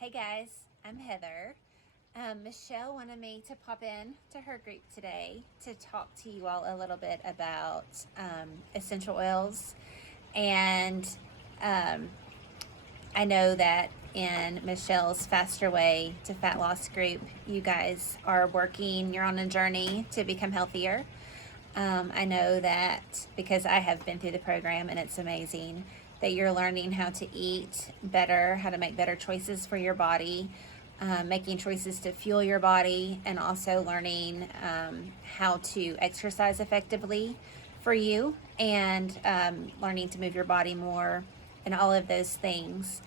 Hey guys, I'm Heather. Michelle wanted me to pop in to her group today to talk to you all a little bit about essential oils. And um, I know that in Michelle's Faster Way to Fat Loss group, you guys are working, you're on a journey to become healthier. I know that because I have been through the program and it's amazing that you're learning how to eat better, how to make better choices for your body, making choices to fuel your body, and also learning how to exercise effectively for you and learning to move your body more and all of those things.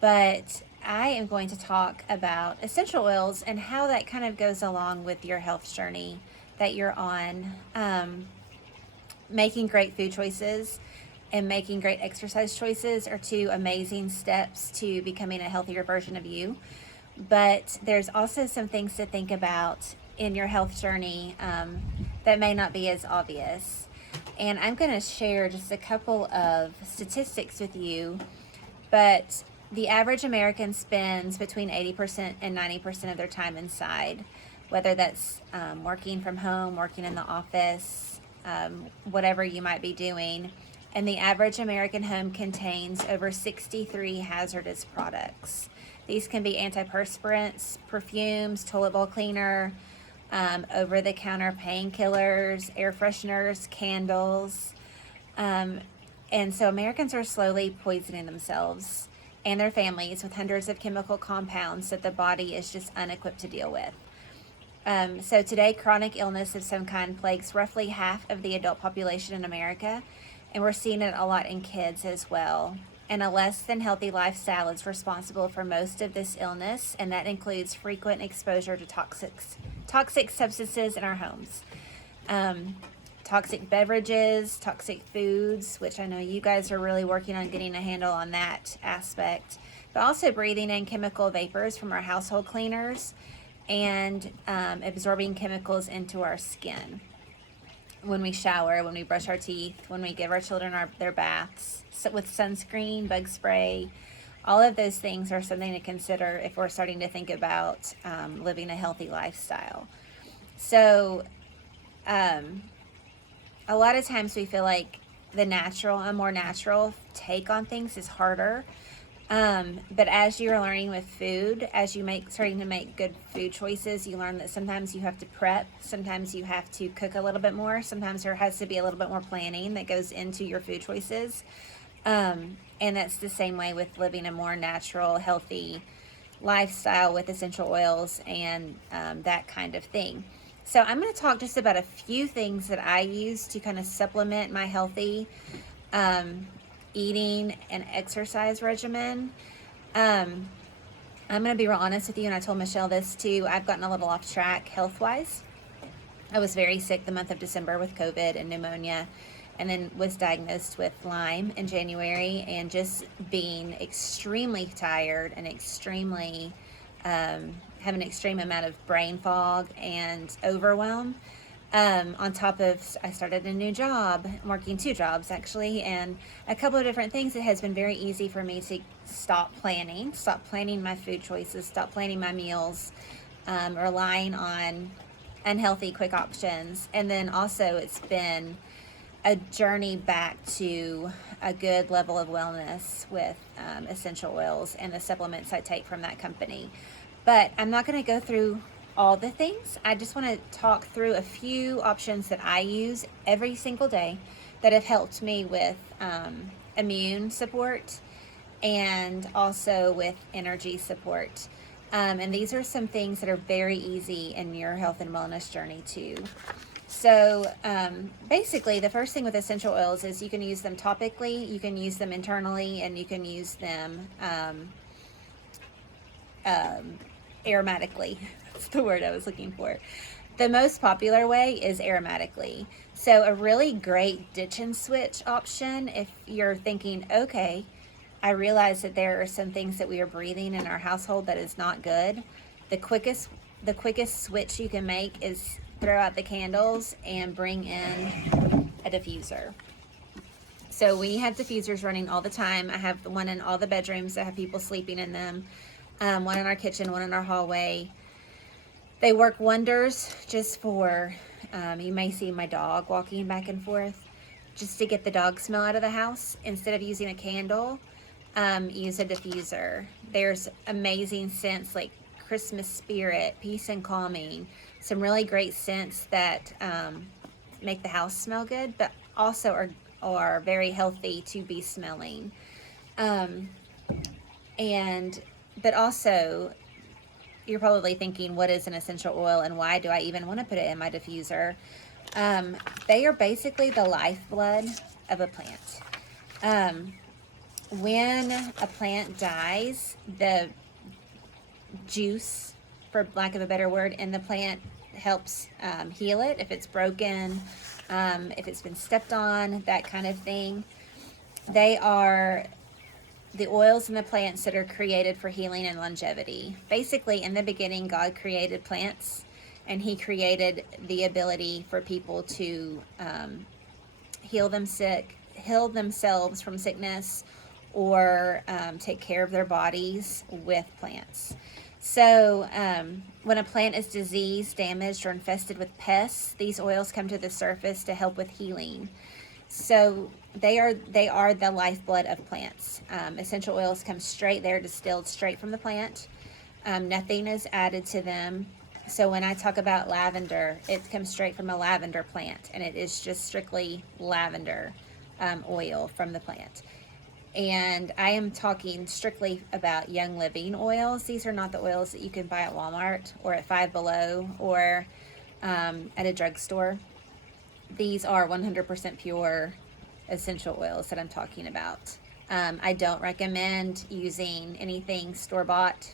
But I am going to talk about essential oils and how that kind of goes along with your health journey that you're on. Making great food choices and making great exercise choices are two amazing steps to becoming a healthier version of you. But there's also some things to think about in your health journey that may not be as obvious. And I'm going to share just a couple of statistics with you. But the average American spends between 80% and 90% of their time inside, whether that's working from home, working in the office, whatever you might be doing. And the average American home contains over 63 hazardous products. These can be antiperspirants, perfumes, toilet bowl cleaner, over-the-counter painkillers, air fresheners, candles. And so Americans are slowly poisoning themselves and their families with hundreds of chemical compounds that the body is just unequipped to deal with. So today, chronic illness of some kind plagues roughly half of the adult population in America, and we're seeing it a lot in kids as well. And a less than healthy lifestyle is responsible for most of this illness, and that includes frequent exposure to toxic substances in our homes. Toxic beverages, toxic foods, which I know you guys are really working on getting a handle on that aspect, but also breathing in chemical vapors from our household cleaners and absorbing chemicals into our skin when we shower, when we brush our teeth, when we give our children their baths, with sunscreen, bug spray. All of those things are something to consider if we're starting to think about living a healthy lifestyle. So a lot of times we feel like a more natural take on things is harder. But as you're learning with food, as you starting to make good food choices, you learn that sometimes you have to prep, sometimes you have to cook a little bit more, sometimes there has to be a little bit more planning that goes into your food choices. And that's the same way with living a more natural, healthy lifestyle with essential oils and that kind of thing. So I'm going to talk just about a few things that I use to kind of supplement my healthy eating and exercise regimen. I'm going to be real honest with you, and I told Michelle this too. I've gotten a little off track health-wise. I was very sick the month of December with COVID and pneumonia, and then was diagnosed with Lyme in January, and just being extremely tired and extremely have an extreme amount of brain fog and overwhelm. On top of, I started a new job, working 2 jobs actually, and a couple of different things. It has been very easy for me to stop planning my food choices, stop planning my meals, relying on unhealthy quick options. And then also it's been a journey back to a good level of wellness with essential oils and the supplements I take from that company. But I'm not going to go through all the things. I just want to talk through a few options that I use every single day that have helped me with immune support and also with energy support. And these are some things that are very easy in your health and wellness journey too. So basically, the first thing with essential oils is you can use them topically, you can use them internally, and you can use them aromatically. That's the word I was looking for. The most popular way is aromatically. So a really great ditch and switch option if you're thinking, okay, I realize that there are some things that we are breathing in our household that is not good. The quickest switch you can make is throw out the candles and bring in a diffuser. So we have diffusers running all the time. I have one in all the bedrooms that have people sleeping in them. one in our kitchen, one in our hallway. They work wonders just for, you may see my dog walking back and forth, just to get the dog smell out of the house. Instead of using a candle, use a diffuser. There's amazing scents like Christmas spirit, peace and calming, some really great scents that make the house smell good, but also are very healthy to be smelling. But also, you're probably thinking, what is an essential oil and why do I even want to put it in my diffuser? They are basically the lifeblood of a plant. When a plant dies, the juice, for lack of a better word, in the plant helps heal it if it's broken, if it's been stepped on, that kind of thing. They are the oils in the plants that are created for healing and longevity. Basically, in the beginning, God created plants, and He created the ability for people to heal themselves from sickness, or take care of their bodies with plants. So when a plant is diseased, damaged, or infested with pests, these oils come to the surface to help with healing. So they are the lifeblood of plants. Essential oils come straight, they're distilled straight from the plant. Nothing is added to them. So when I talk about lavender, it comes straight from a lavender plant, and it is just strictly lavender oil from the plant. And I am talking strictly about Young Living oils. These are not the oils that you can buy at Walmart or at Five Below or at a drugstore. These are 100% pure essential oils that I'm talking about. I don't recommend using anything store-bought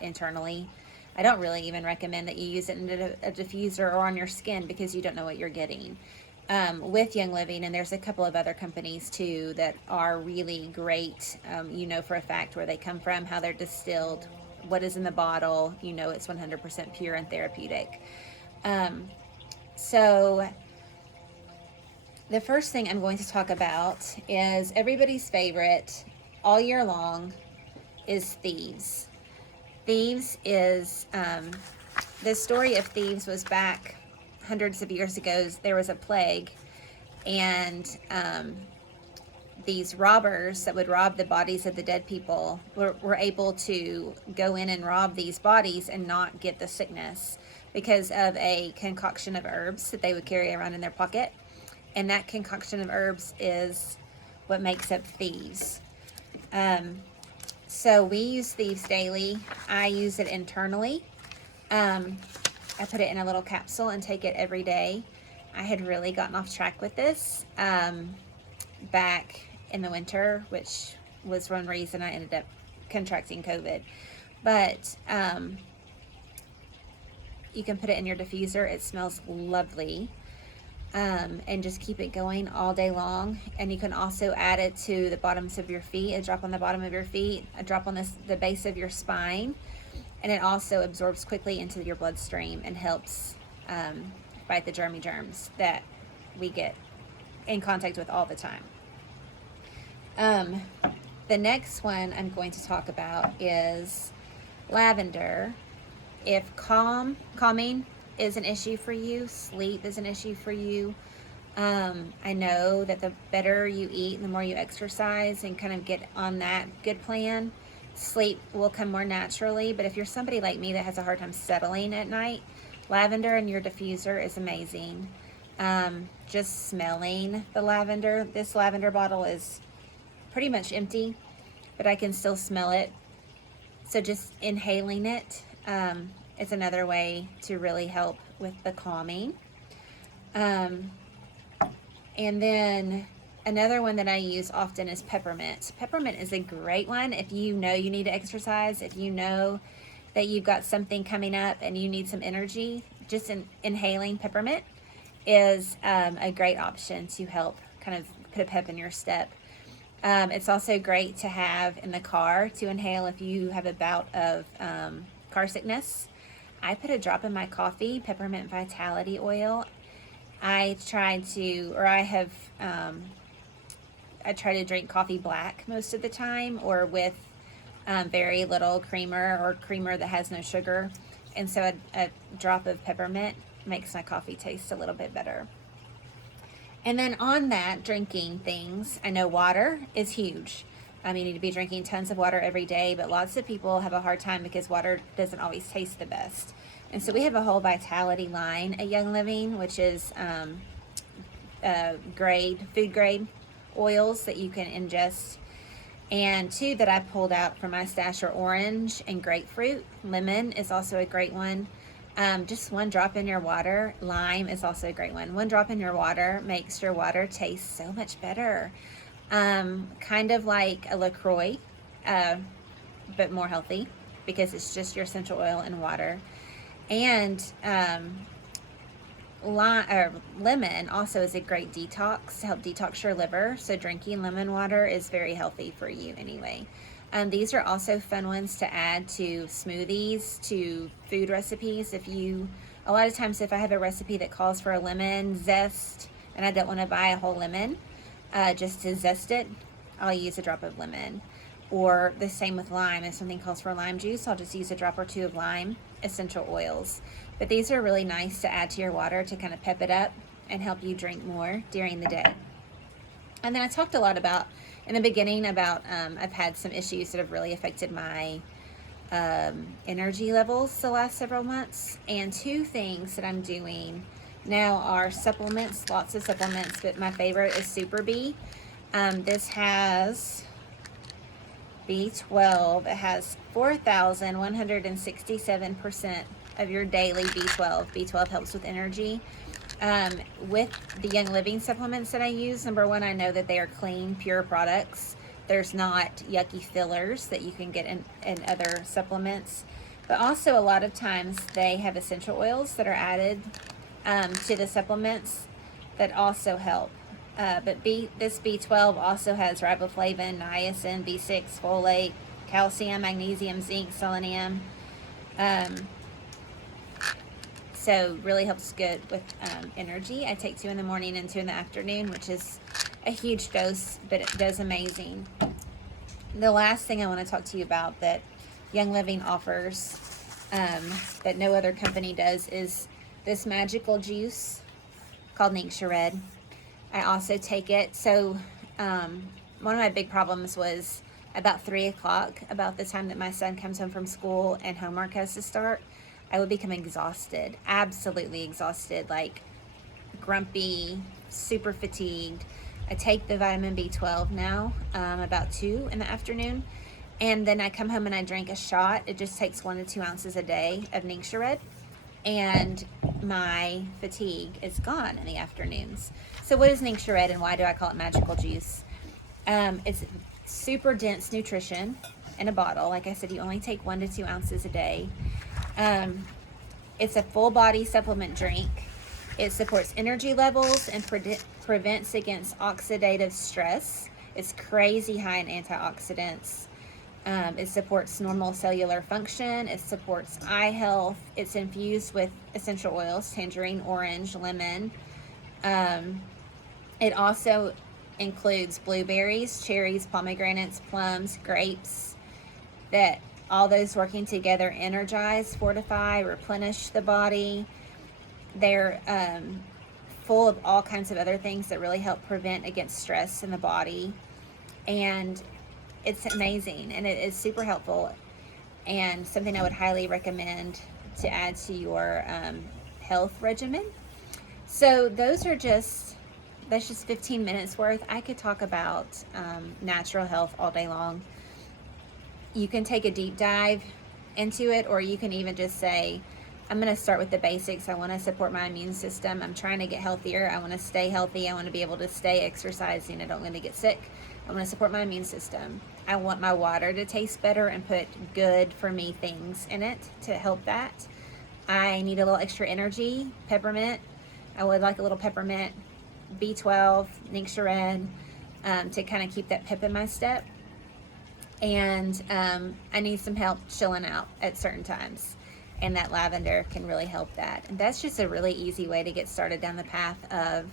internally. I don't really even recommend that you use it in a diffuser or on your skin, because you don't know what you're getting. With Young Living, and there's a couple of other companies too that are really great. You know for a fact where they come from, how they're distilled, what is in the bottle. You know it's 100% pure and therapeutic. So the first thing I'm going to talk about is everybody's favorite all year long is thieves. Thieves is, the story of thieves was back hundreds of years ago. There was a plague, and these robbers that would rob the bodies of the dead people were able to go in and rob these bodies and not get the sickness, because of a concoction of herbs that they would carry around in their pocket. And that concoction of herbs is what makes up thieves. So we use thieves daily. I use it internally. I put it in a little capsule and take it every day. I had really gotten off track with this back in the winter, which was one reason I ended up contracting COVID. But you can put it in your diffuser. It smells lovely. And just keep it going all day long. And you can also add it to the bottoms of your feet, a drop on the bottom of your feet, a drop on the base of your spine. And it also absorbs quickly into your bloodstream and helps fight the germs that we get in contact with all the time. The next one I'm going to talk about is lavender. If calming is an issue for you, sleep is an issue for you, I know that the better you eat, the more you exercise and kind of get on that good plan, sleep will come more naturally. But if you're somebody like me that has a hard time settling at night, lavender in your diffuser is amazing. Just smelling the lavender, this lavender bottle is pretty much empty, but I can still smell it. So just inhaling it is another way to really help with the calming. And then another one that I use often is peppermint. Peppermint is a great one if you know you need to exercise, if you know that you've got something coming up and you need some energy. Just inhaling peppermint is a great option to help kind of put a pep in your step. It's also great to have in the car to inhale if you have a bout of car sickness. I put a drop in my coffee, peppermint vitality oil. I try to drink coffee black most of the time, or with very little creamer or creamer that has no sugar. And so a drop of peppermint makes my coffee taste a little bit better. And then on that, drinking things, I know water is huge. You need to be drinking tons of water every day, but lots of people have a hard time because water doesn't always taste the best. And so we have a whole Vitality line at Young Living, which is food grade oils that you can ingest. And two that I pulled out from my stash are orange and grapefruit. Lemon is also a great one. Just one drop in your water. Lime is also a great one. One drop in your water makes your water taste so much better. Kind of like a LaCroix, but more healthy because it's just your essential oil and water. And lemon also is a great detox to help detox your liver. So drinking lemon water is very healthy for you anyway. These are also fun ones to add to smoothies, to food recipes. A lot of times if I have a recipe that calls for a lemon zest and I don't want to buy a whole lemon, just to zest it, I'll use a drop of lemon. Or the same with lime. If something calls for lime juice, I'll just use a drop or two of lime essential oils. But these are really nice to add to your water to kind of pep it up and help you drink more during the day. And then I talked a lot about, in the beginning, about I've had some issues that have really affected my energy levels the last several months. And two things that I'm doing now are supplements, lots of supplements, but my favorite is Super B. This has B12. It has 4,167% of your daily B12. B12 helps with energy. With the Young Living supplements that I use, number one, I know that they are clean, pure products. There's not yucky fillers that you can get in other supplements. But also a lot of times they have essential oils that are added to the supplements that also help. But this B12 also has riboflavin, niacin, B6, folate, calcium, magnesium, zinc, selenium. So really helps good with energy. I take 2 in the morning and 2 in the afternoon, which is a huge dose, but it does amazing. The last thing I want to talk to you about that Young Living offers that no other company does is this magical juice called Ningxia Red. I also take it. So one of my big problems was about 3 o'clock, about the time that my son comes home from school and homework has to start, I would become exhausted, absolutely exhausted, like grumpy, super fatigued. I take the vitamin B12 now, about 2 in the afternoon. And then I come home and I drink a shot. It just takes 1 to 2 ounces a day of Ningxia Red. And my fatigue is gone in the afternoons. So what is Ningxia Red and why do I call it magical juice? It's super dense nutrition in a bottle. Like I said, you only take 1 to 2 ounces a day. It's a full body supplement drink. It supports energy levels and prevents against oxidative stress. It's crazy high in antioxidants. It supports normal cellular function. It supports eye health. It's infused with essential oils, tangerine, orange, lemon. It also includes blueberries, cherries, pomegranates, plums, grapes, that all those working together energize, fortify, replenish the body. They're full of all kinds of other things that really help prevent against stress in the body. And it's amazing, and it is super helpful and something I would highly recommend to add to your health regimen. So that's just 15 minutes worth. I could talk about natural health all day long. You can take a deep dive into it, or you can even just say, I'm going to start with the basics. I want to support my immune system. I'm trying to get healthier. I want to stay healthy. I want to be able to stay exercising. I don't want to get sick. I want to support my immune system. I want my water to taste better and put good for me things in it to help that. I need a little extra energy, peppermint. I would like a little peppermint, B12, Ningxia Red, to kind of keep that pep in my step. And I need some help chilling out at certain times. And that lavender can really help that. And that's just a really easy way to get started down the path of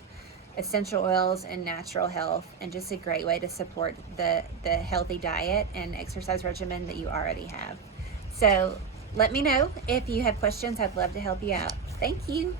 essential oils and natural health, and just a great way to support the healthy diet and exercise regimen that you already have. So let me know if you have questions. I'd love to help you out. Thank you.